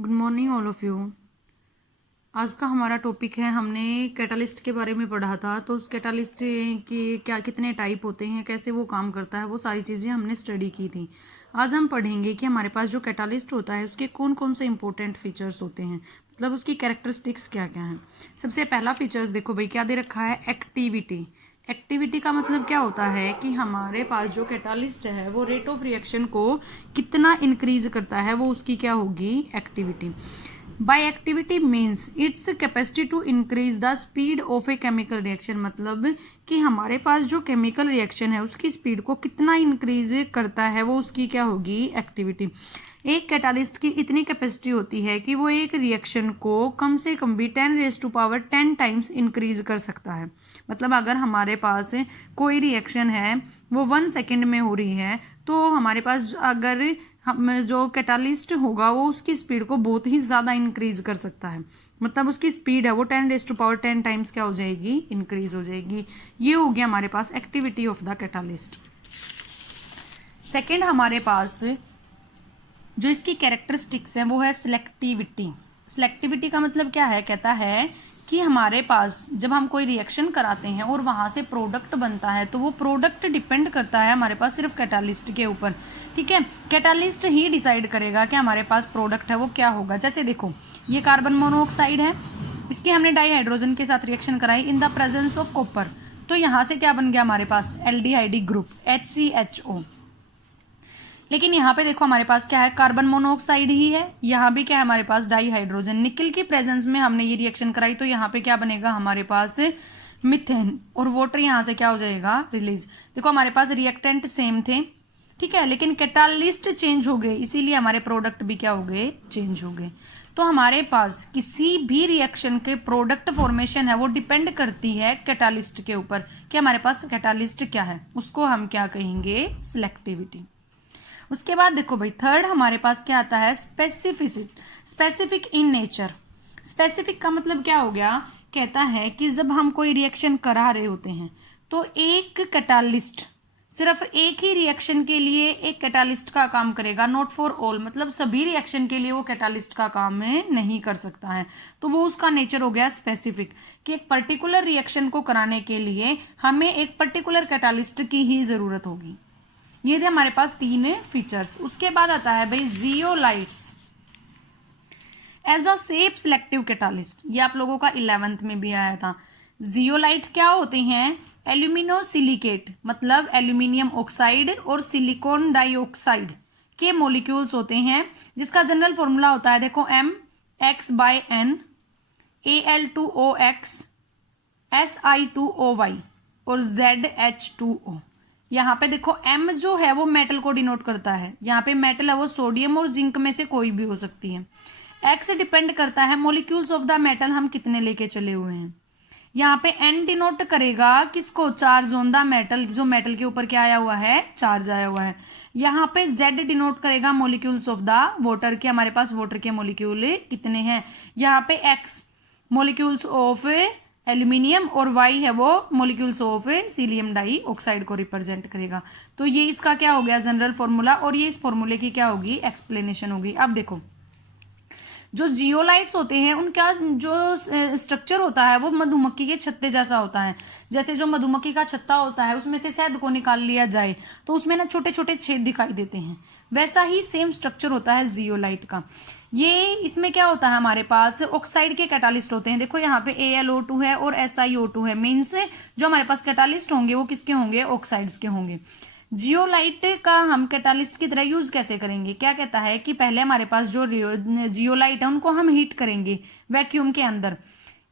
Good morning all of you. आज का हमारा टॉपिक है, हमने कैटालिस्ट के बारे में पढ़ा था। तो उस कैटालिस्ट के क्या कितने टाइप होते हैं, कैसे वो काम करता है, वो सारी चीज़ें हमने स्टडी की थी। आज हम पढ़ेंगे कि हमारे पास जो कैटालिस्ट होता है उसके कौन कौन से इंपॉर्टेंट फीचर्स होते हैं, मतलब उसकी कैरेक्टरिस्टिक्स क्या क्या हैं। सबसे पहला फीचर्स देखो भाई, क्या दे रखा है, एक्टिविटी। एक्टिविटी का मतलब क्या होता है कि हमारे पास जो कैटालिस्ट है वो रेट ऑफ रिएक्शन को कितना इंक्रीज करता है, वो उसकी क्या होगी, activity. By activity means it's capacity to increase the speed of a chemical reaction, मतलब कि हमारे पास जो केमिकल रिएक्शन है उसकी स्पीड को कितना इंक्रीज करता है, वो उसकी क्या होगी, एक्टिविटी। एक कैटालिस्ट की इतनी कैपेसिटी होती है कि वो एक रिएक्शन को कम से कम भी 10⁻10 टाइम्स इंक्रीज कर सकता है। मतलब अगर हमारे पास कोई रिएक्शन है वो 1 सेकेंड में हो रही है, तो हमारे पास अगर हम जो कैटालिस्ट होगा वो उसकी स्पीड को बहुत ही ज़्यादा इंक्रीज कर सकता है। मतलब उसकी स्पीड है वो 10⁻10 टाइम्स क्या हो जाएगी, इंक्रीज हो जाएगी। ये हो गया हमारे पास activity of the catalyst. Second हमारे पास जो इसकी कैरेक्टरिस्टिक्स हैं वो है सिलेक्टिविटी। सिलेक्टिविटी का मतलब क्या है, कहता है कि हमारे पास जब हम कोई रिएक्शन कराते हैं और वहाँ से प्रोडक्ट बनता है तो वो प्रोडक्ट डिपेंड करता है हमारे पास सिर्फ कैटालिस्ट के ऊपर। ठीक है, कैटालिस्ट ही डिसाइड करेगा कि हमारे पास प्रोडक्ट है वो क्या होगा। जैसे देखो, ये कार्बन मोनोऑक्साइड है, इसकी हमने डाईहाइड्रोजन के साथ रिएक्शन कराई in the presence of copper, तो यहाँ से क्या बन गया हमारे पास, एल्डिहाइड ग्रुप HCHO। लेकिन यहाँ पे देखो हमारे पास क्या है, कार्बन मोनोऑक्साइड ही है, यहाँ भी क्या है हमारे पास, डाईहाइड्रोजन। निकल की प्रेजेंस में हमने ये रिएक्शन कराई तो यहाँ पे क्या बनेगा हमारे पास, मिथेन, और वाटर यहाँ से क्या हो जाएगा, रिलीज। देखो हमारे पास रिएक्टेंट सेम थे, ठीक है, लेकिन कैटालिस्ट चेंज हो गए, इसीलिए हमारे प्रोडक्ट भी क्या हो गए, चेंज हो गए। तो हमारे पास किसी भी रिएक्शन के प्रोडक्ट फॉर्मेशन है वो डिपेंड करती है कैटालिस्ट के ऊपर कि हमारे पास कैटालिस्ट क्या है, उसको हम क्या कहेंगे, सिलेक्टिविटी। उसके बाद देखो भाई, थर्ड हमारे पास क्या आता है, स्पेसिफिक इन नेचर। स्पेसिफिक का मतलब क्या हो गया, कहता है कि जब हम कोई रिएक्शन करा रहे होते हैं तो एक कैटालिस्ट सिर्फ एक ही रिएक्शन के लिए एक कैटालिस्ट का काम करेगा, नॉट फॉर ऑल, मतलब सभी रिएक्शन के लिए वो कैटालिस्ट का काम नहीं कर सकता है। तो वो उसका नेचर हो गया स्पेसिफिक, कि एक पर्टिकुलर रिएक्शन को कराने के लिए हमें एक पर्टिकुलर कैटालिस्ट की ही जरूरत होगी। ये थे हमारे पास 3 फीचर्स। उसके बाद आता है भाई zeolites as a safe selective catalyst. ये आप लोगों का 11th में भी आया था। जियोलाइट क्या होते हैं, एल्यूमिनोसिलिकेट, मतलब एल्यूमिनियम ऑक्साइड और सिलिकॉन डाइऑक्साइड के मॉलिक्यूल्स होते हैं, जिसका जनरल फॉर्मूला होता है देखो MX/N Al2OX Si2OY और ZH2O। यहाँ पे देखो M जो है वो मेटल को डिनोट करता है, यहाँ पे मेटल है वो सोडियम और जिंक में से कोई भी हो सकती है। X डिपेंड करता है मॉलिक्यूल्स ऑफ द मेटल हम कितने लेके चले हुए हैं। यहाँ पे N डिनोट करेगा किसको, चार्ज ऑन द मेटल, जो मेटल के ऊपर क्या आया हुआ है, चार्ज आया हुआ है। यहाँ पे Z डिनोट करेगा मॉलिक्यूल्स ऑफ द वाटर, के हमारे पास वाटर के मॉलिक्यूल कितने हैं। यहाँ पे X मॉलिक्यूल्स ऑफ एल्यूमिनियम और Y है वो मॉलिक्यूल्स ऑफ सीलियम डाइऑक्साइड को रिप्रेजेंट करेगा। तो ये इसका क्या हो गया, जनरल फॉर्मूला, और ये इस फॉर्मूले की क्या होगी, एक्सप्लेनेशन होगी। अब देखो, जो जियोलाइट्स होते हैं उनका जो स्ट्रक्चर होता है वो मधुमक्खी के छत्ते जैसा होता है। जैसे जो मधुमक्खी का छत्ता होता है उसमें से शहद को निकाल लिया जाए तो उसमें ना छोटे छोटे छेद दिखाई देते हैं, वैसा ही सेम स्ट्रक्चर होता है जियोलाइट का। ये इसमें क्या होता है, हमारे पास ऑक्साइड के कैटालिस्ट होते हैं। देखो यहाँ पे AlO2 है और SiO2 है, मीन्स जो हमारे पास कैटालिस्ट होंगे वो किसके होंगे, ऑक्साइड्स के होंगे। जियोलाइट का हम कैटालिस्ट की तरह यूज कैसे करेंगे, क्या कहता है कि पहले हमारे पास जो जियोलाइट है उनको हम हीट करेंगे वैक्यूम के अंदर।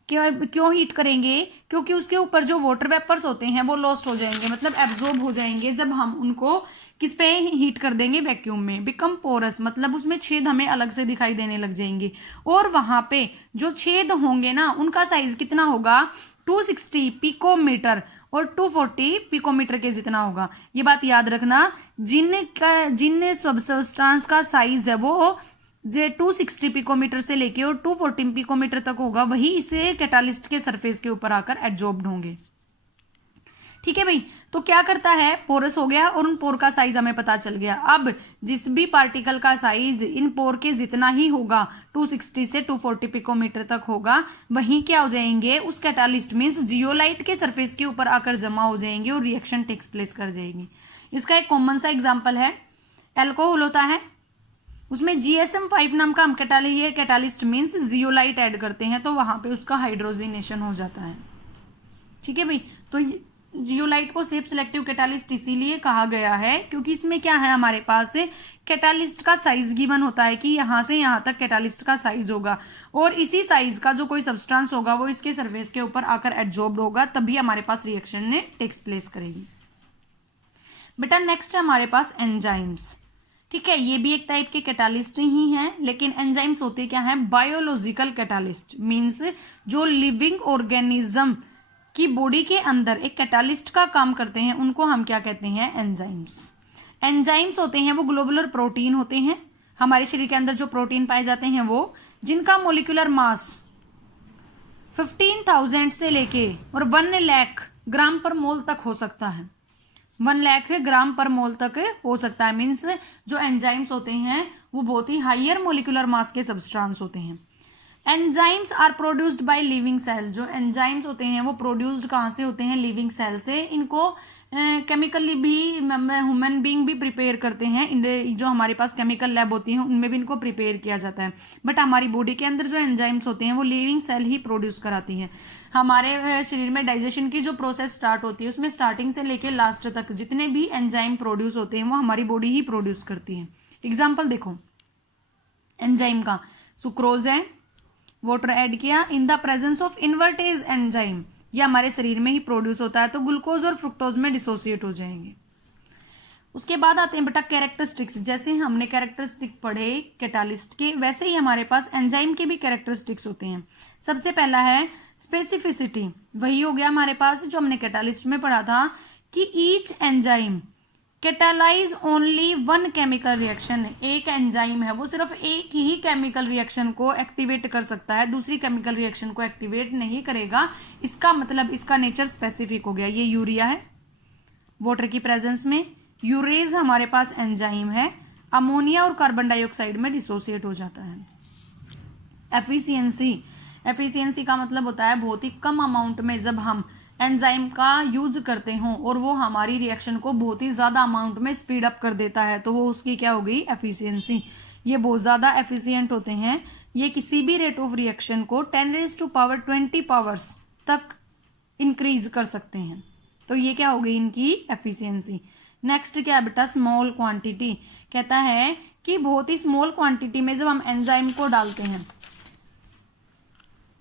क्यों हीट करेंगे, क्योंकि उसके ऊपर जो वाटर वेपर्स होते हैं वो लॉस्ट हो जाएंगे, मतलब एब्जॉर्ब हो जाएंगे जब हम उनको किस पे हीट कर देंगे, वैक्यूम में। बिकम पोरस, मतलब उसमें छेद हमें अलग से दिखाई देने लग जाएंगे, और वहां पे जो छेद होंगे ना उनका साइज कितना होगा, 260 पिकोमीटर और 240 पिकोमीटर के जितना होगा। ये बात याद रखना, जिन सब्सटेंस का साइज है वो जो 260 पिकोमीटर से लेके और 240 पिकोमीटर तक होगा, वही इसे कैटालिस्ट के सरफेस के ऊपर आकर एब्जॉर्ब्ड होंगे। ठीक है भाई। तो क्या करता है, पोरस हो गया और उन पोर का साइज हमें पता चल गया। अब जिस भी पार्टिकल का साइज इन पोर के जितना ही होगा 260 से 240 पिकोमीटर तक होगा, वहीं क्या हो जाएंगे, उस कैटालिस्ट मींस जियोलाइट के सरफेस के ऊपर आकर जमा हो जाएंगे और रिएक्शन टेक्स प्लेस कर जाएगी। इसका एक कॉमन सा एग्जाम्पल है, एल्कोहल होता है, उसमें GSM5 नाम का हम कैटालिस्ट मींस जियोलाइट ऐड करते हैं तो वहां पे उसका हाइड्रोजनेशन हो जाता है। ठीक है भाई। तो जियोलाइट को सेफ सिलेक्टिव कैटालिस्ट इसीलिए कहा गया है क्योंकि इसमें क्या है, हमारे पास कैटालिस्ट का साइज गिवन होता है कि यहाँ से यहाँ तक कैटालिस्ट का साइज होगा और इसी साइज का जो कोई सब्सटेंस होगा वो इसके सरफेस के ऊपर आकर एब्जॉर्ब होगा, तभी हमारे पास रिएक्शन ने टेक्स प्लेस करेगी। बेटा नेक्स्ट है हमारे पास एंजाइम्स। ठीक है, ये भी एक टाइप के कैटालिस्ट ही हैं, लेकिन एंजाइम्स होते क्या है, बायोलॉजिकल कैटालिस्ट मीन्स जो लिविंग ऑर्गेनिज्म की बॉडी के अंदर एक कैटालिस्ट का काम करते हैं, उनको हम क्या कहते हैं, एंजाइम्स। एंजाइम्स होते हैं वो ग्लोबुलर प्रोटीन होते हैं, हमारे शरीर के अंदर जो प्रोटीन पाए जाते हैं वो, जिनका मोलिकुलर मास 15,000 से लेके और 1 लाख ग्राम पर मोल तक हो सकता है, 1 लाख ग्राम पर मोल तक हो सकता है। मीन्स जो एंजाइम्स होते हैं वो बहुत ही हायर मोलिकुलर मास के सब्सटेंस होते हैं। Enzymes are produced by living cell. जो एंजाइम्स होते हैं वो प्रोड्यूस्ड कहाँ से होते हैं, लिविंग सेल से। इनको केमिकली भी ह्यूमन बीइंग भी प्रिपेयर करते हैं, जो हमारे पास केमिकल लैब होती हैं उनमें भी इनको प्रिपेयर किया जाता है। बट हमारी बॉडी के अंदर जो एंजाइम्स होते हैं वो लिविंग सेल ही प्रोड्यूस कराती हैं। हमारे शरीर में डाइजेशन की जो प्रोसेस स्टार्ट होती है उसमें स्टार्टिंग से लेकर लास्ट तक जितने भी एंजाइम प्रोड्यूस होते हैं वो हमारी बॉडी ही प्रोड्यूस करती है। एग्जाम्पल देखो एंजाइम का, सुक्रोज है, वाटर ऐड किया, in the presence of invertase enzyme, ये हमारे शरीर में ही प्रोड्यूस होता है, तो ग्लूकोज और फ्रुक्टोज में डिसोसिएट हो जाएंगे। उसके बाद आते हैं बेटा कैरेक्टरिस्टिक्स। जैसे हमने कैरेक्टरिस्टिक पढ़े कैटालिस्ट के, वैसे ही हमारे पास एंजाइम के भी कैरेक्टरिस्टिक्स होते हैं। सबसे पहला है स्पेसिफिसिटी, वही हो गया हमारे पास जो हमने कैटालिस्ट में पढ़ा था कि each enzyme catalyse only 1 chemical reaction. एक एंजाइम है वो सिर्फ एक ही केमिकल रिएक्शन को एक्टिवेट कर सकता है, दूसरी केमिकल रिएक्शन को एक्टिवेट नहीं करेगा। इसका मतलब इसका नेचर स्पेसिफिक हो गया। ये यूरिया है, वाटर की प्रेजेंस में, यूरेज हमारे पास एंजाइम है, अमोनिया और कार्बन डाइऑक्साइड में डिसोसिएट हो जाता है। एफिशिएंसी, एफिशिएंसी का मतलब होता है बहुत ही कम अमाउंट में जब हम एंजाइम का यूज करते हों और वो हमारी रिएक्शन को बहुत ही ज़्यादा अमाउंट में स्पीड अप कर देता है, तो वो उसकी क्या हो गई, एफिशिएंसी। ये बहुत ज़्यादा एफिशिएंट होते हैं, ये किसी भी रेट ऑफ रिएक्शन को 10⁻20 पावर्स तक इंक्रीज कर सकते हैं, तो ये क्या हो गई इनकी एफिशिएंसी। नेक्स्ट क्या है बेटा, स्मॉल क्वांटिटी। कहता है कि बहुत ही स्मॉल क्वांटिटी में जब हम एंजाइम को डालते हैं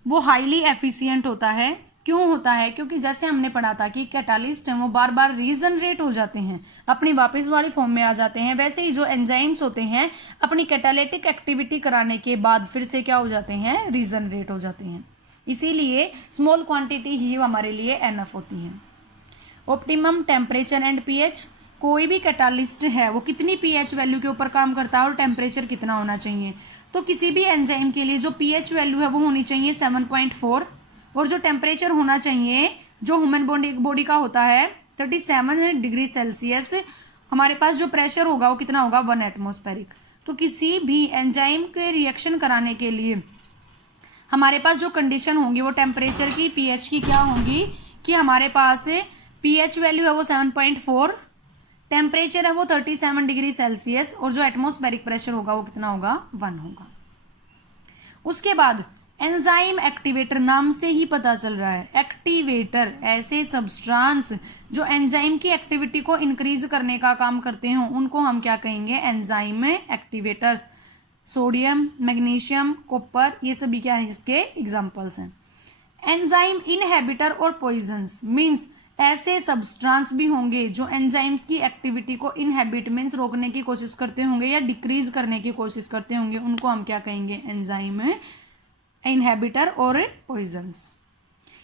वो हाईली एफिशिएंट होता है। क्यों होता है, क्योंकि जैसे हमने पढ़ा था कि कैटालिस्ट हैं वो बार बार रीजनरेट हो जाते हैं, अपनी वापस वाली फॉर्म में आ जाते हैं। वैसे ही जो एंजाइम्स होते हैं अपनी कैटालिटिक एक्टिविटी कराने के बाद फिर से क्या हो जाते हैं, रीजनरेट हो जाते हैं। इसीलिए स्मॉल क्वांटिटी ही हमारे लिए एनफ होती है। ऑप्टिमम टेम्परेचर एंड पीएच, कोई भी कैटालिस्ट है वो कितनी पीएच वैल्यू के ऊपर काम करता है और टेम्परेचर कितना होना चाहिए। तो किसी भी एंजाइम के लिए जो पीएच वैल्यू है वो होनी चाहिए 7.4 और जो टेम्परेचर होना चाहिए जो ह्यूमन बॉडी का होता है 37 डिग्री सेल्सियस। हमारे पास जो प्रेशर होगा वो कितना होगा, 1 एटमॉस्फेरिक। तो किसी भी एंजाइम के रिएक्शन कराने के लिए हमारे पास जो कंडीशन होंगी वो टेम्परेचर की, पीएच की क्या होंगी कि हमारे पास पीएच वैल्यू है वो 7.4, टेम्परेचर है वो 37 डिग्री सेल्सियस और जो एटमॉस्फेरिक प्रेशर होगा वो कितना होगा, 1 होगा। उसके बाद एंजाइम एक्टिवेटर, नाम से ही पता चल रहा है एक्टिवेटर, ऐसे सब्सटेंस जो एंजाइम की एक्टिविटी को इंक्रीज करने का काम करते हो उनको हम क्या कहेंगे, enzyme activators. Sodium, magnesium, copper, ये सभी क्या है, इसके एग्जांपल्स हैं। एंजाइम इनहेबिटर और पॉइजन्स मींस ऐसे सब्सटेंस भी होंगे जो एंजाइम्स की एक्टिविटी को इनहेबिट मींस रोकने की कोशिश करते होंगे या डिक्रीज करने की कोशिश करते होंगे, उनको हम क्या कहेंगे, एंजाइम इनहेबिटर और पॉइजन्स।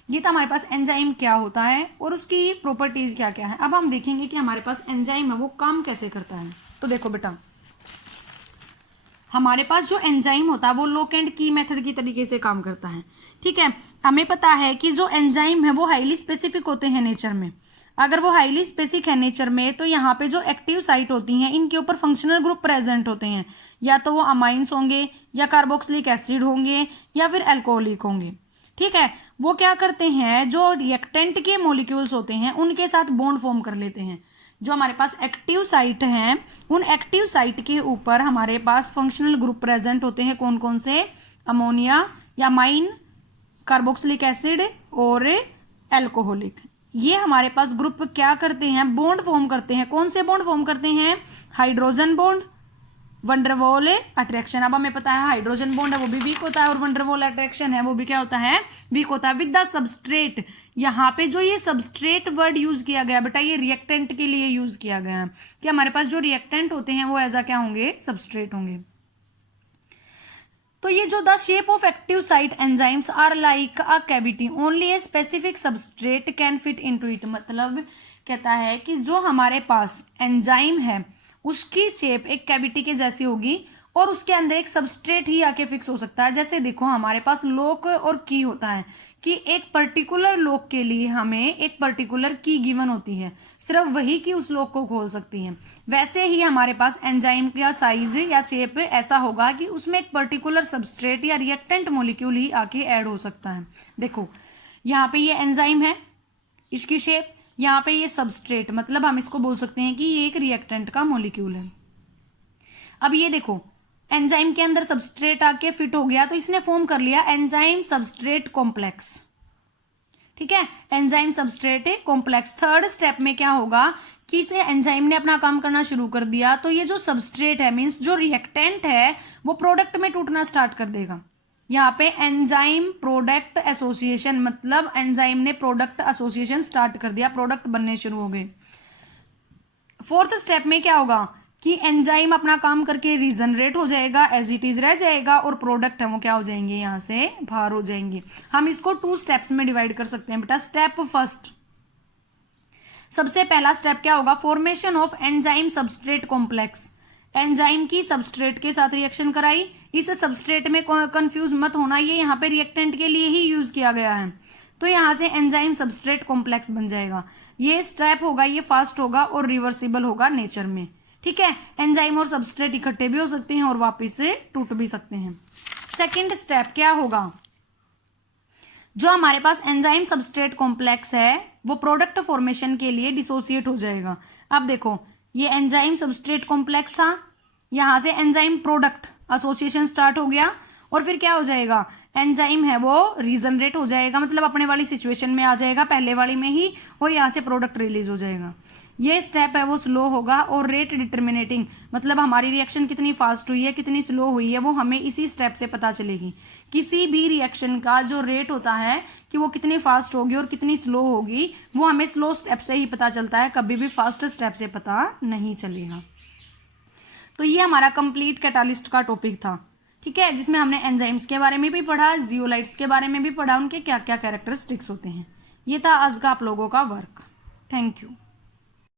ये तो हमारे पास एंजाइम क्या होता है और उसकी प्रॉपर्टीज क्या क्या है। अब हम देखेंगे कि हमारे पास एंजाइम है वो काम कैसे करता है। तो देखो बेटा, हमारे पास जो एंजाइम होता है वो लॉक एंड की मेथड की तरीके से काम करता है। ठीक है, हमें पता है कि जो एंजाइम है वो हाईली स्पेसिफिक होते हैं नेचर में। अगर वो हाईली स्पेसिफिक है नेचर में तो यहाँ पे जो एक्टिव साइट होती हैं इनके ऊपर फंक्शनल ग्रुप प्रेजेंट होते हैं, या तो वो अमाइंस होंगे या कार्बोक्सिलिक एसिड होंगे या फिर अल्कोहलिक होंगे। ठीक है, वो क्या करते हैं, जो रिएक्टेंट के मॉलिक्यूल्स होते हैं उनके साथ बॉन्ड फॉर्म कर लेते हैं। जो हमारे पास एक्टिव साइट हैं उन एक्टिव साइट के ऊपर हमारे पास फंक्शनल ग्रुप प्रेजेंट होते हैं। कौन कौन से? अमोनिया या अमाइन, कार्बोक्सिलिक एसिड और अल्कोहलिक। ये हमारे पास ग्रुप क्या करते हैं? बॉन्ड फॉर्म करते हैं। कौन से बॉन्ड फॉर्म करते हैं? Hydrogen bond, van der Waals attraction. अब हमें पता है हाइड्रोजन बॉन्ड है वो भी वीक होता है और वंडरवॉल अट्रैक्शन है वो भी क्या होता है? वीक होता है। विद द सबस्ट्रेट, यहाँ पे जो ये सबस्ट्रेट वर्ड यूज किया गया बेटा ये रिएक्टेंट के लिए यूज किया गया है कि हमारे पास जो रिएक्टेंट होते हैं वो एज क्या होंगे? सबस्ट्रेट होंगे। तो ये जो the shape of active site enzymes are like a cavity only a specific substrate can fit into it. मतलब कहता है कि जो हमारे पास एंजाइम है उसकी शेप एक कैविटी के जैसी होगी और उसके अंदर एक सबस्ट्रेट ही आके फिक्स हो सकता है। जैसे देखो हमारे पास लॉक और की होता है कि एक पर्टिकुलर लॉक के लिए हमें एक पर्टिकुलर की गिवन होती है, सिर्फ वही की उस लॉक को खोल सकती है। वैसे ही हमारे पास एंजाइम का साइज या शेप ऐसा होगा कि उसमें एक पर्टिकुलर सबस्ट्रेट या रिएक्टेंट मॉलिक्यूल ही आके ऐड हो सकता है। देखो यहाँ पे ये एंजाइम है, इसकी शेप, यहाँ पे ये सबस्ट्रेट, मतलब हम इसको बोल सकते हैं कि ये एक रिएक्टेंट का मॉलिक्यूल है। अब ये देखो एंजाइम के अंदर सबस्ट्रेट आके फिट हो गया तो इसने फॉर्म कर लिया एंजाइम सबस्ट्रेट कॉम्प्लेक्स। ठीक है, enzyme substrate complex. Third step में क्या होगा कि इसे एंजाइम ने अपना काम करना शुरू कर दिया तो ये जो सबस्ट्रेट है मीन्स जो रिएक्टेंट है वो प्रोडक्ट में टूटना स्टार्ट कर देगा। यहाँ पे एंजाइम प्रोडक्ट एसोसिएशन, मतलब एंजाइम ने प्रोडक्ट एसोसिएशन स्टार्ट कर दिया, प्रोडक्ट बनने शुरू हो गए। फोर्थ स्टेप में क्या होगा कि एंजाइम अपना काम करके रीजनरेट हो जाएगा, एज इट इज रह जाएगा और प्रोडक्ट है वो क्या हो जाएंगे? यहाँ से बाहर हो जाएंगे। हम इसको 2 स्टेप्स में डिवाइड कर सकते हैं बेटा। स्टेप फर्स्ट, सबसे पहला स्टेप क्या होगा? Formation of enzyme substrate complex. Enzyme की सबस्ट्रेट के साथ रिएक्शन कराई, इस सबस्ट्रेट में कंफ्यूज मत होना, ये यहाँ पे रिएक्टेंट के लिए ही यूज किया गया है। तो यहाँ से एंजाइम सबस्ट्रेट कॉम्प्लेक्स बन जाएगा। ये स्टेप होगा, ये फास्ट होगा और रिवर्सिबल होगा नेचर में। ठीक है, एंजाइम और सबस्ट्रेट इकट्ठे भी हो सकते हैं और वापस से टूट भी सकते हैं। सेकंड स्टेप क्या होगा? जो हमारे पास एंजाइम सबस्ट्रेट कॉम्प्लेक्स है वो प्रोडक्ट फॉर्मेशन के लिए डिसोसिएट हो जाएगा। अब देखो ये एंजाइम सबस्ट्रेट कॉम्प्लेक्स था, यहाँ से एंजाइम प्रोडक्ट एसोसिएशन स्टार्ट हो गया और फिर क्या हो जाएगा? एंजाइम है वो रीजनरेट हो जाएगा, मतलब अपने वाली सिचुएशन में आ जाएगा पहले वाली में ही, और यहाँ से प्रोडक्ट रिलीज हो जाएगा। ये स्टेप है वो स्लो होगा और रेट डिटर्मिनेटिंग, मतलब हमारी रिएक्शन कितनी फास्ट हुई है कितनी स्लो हुई है वो हमें इसी स्टेप से पता चलेगी। किसी भी रिएक्शन का जो रेट होता है कि वो कितनी फास्ट होगी और कितनी स्लो होगी वो हमें स्लो स्टेप से ही पता चलता है, कभी भी फास्ट स्टेप से पता नहीं चलेगा। तो ये हमारा कंप्लीट कैटालिस्ट का टॉपिक था। ठीक है, जिसमें हमने एंजाइम्स के बारे में भी पढ़ा, जियोलाइट्स के बारे में भी पढ़ा, उनके क्या क्या कैरेक्टरिस्टिक्स होते हैं। ये था आज का आप लोगों का वर्क। Thank you.